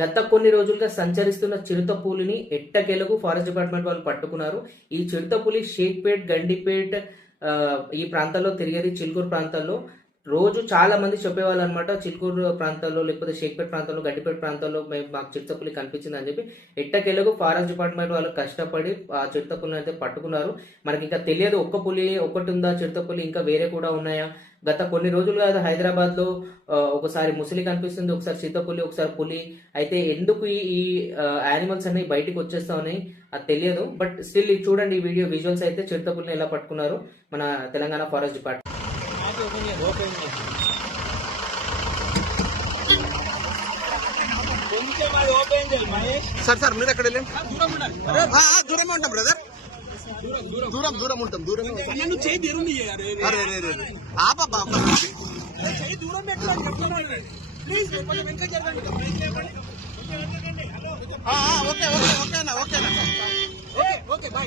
గత కొన్ని రోజులుగా సంచరిస్తున్న చిరుతపులిని ఎట్టకేలకు ఫారెస్ట్ డిపార్ట్మెంట్ వాళ్ళు పట్టుకున్నారు. ఈ చిరుతపులి షేక్పేట్, గండిపేట్ ఈ ప్రాంతాల్లో తిరిగేది. చిలుకూరు ప్రాంతాల్లో రోజు చాలా మంది చెప్పేవాళ్ళు అనమాట. చిలుకూరు ప్రాంతాల్లో లేకపోతే షేక్పేట్ ప్రాంతంలో, గడ్డిపేట ప్రాంతాల్లో మాకు చిరుతపులి కనిపించింది అని చెప్పి ఎట్టకేలకు ఫారెస్ట్ డిపార్ట్మెంట్ వాళ్ళు కష్టపడి ఆ చిరుతపులిని అయితే పట్టుకున్నారు. మనకి ఇంకా తెలియదు ఒక్క పులి ఒకటి ఉందా చిరుతపులి, ఇంకా వేరే కూడా ఉన్నాయా. గత కొన్ని రోజులుగా హైదరాబాద్ లో ఒకసారి ముసలి కనిపిస్తుంది, ఒకసారి చిరుతపులి, ఒకసారి పులి. అయితే ఎందుకు ఈ యానిమల్స్ అన్ని బయటికి వచ్చేస్తా ఉన్నాయి అది తెలియదు. బట్ స్టిల్ ఇది చూడండి, ఈ వీడియో విజువల్స్ అయితే చిరుతపులిని ఎలా పట్టుకున్నారు మన తెలంగాణ ఫారెస్ట్ డిపార్ట్మెంట్. సార్ మీరు ఎక్కడ వెళ్ళండి. దూరం ఉంటాం బ్రదర్, దూరం ఉంటాం. ఓకే ఓకేనా.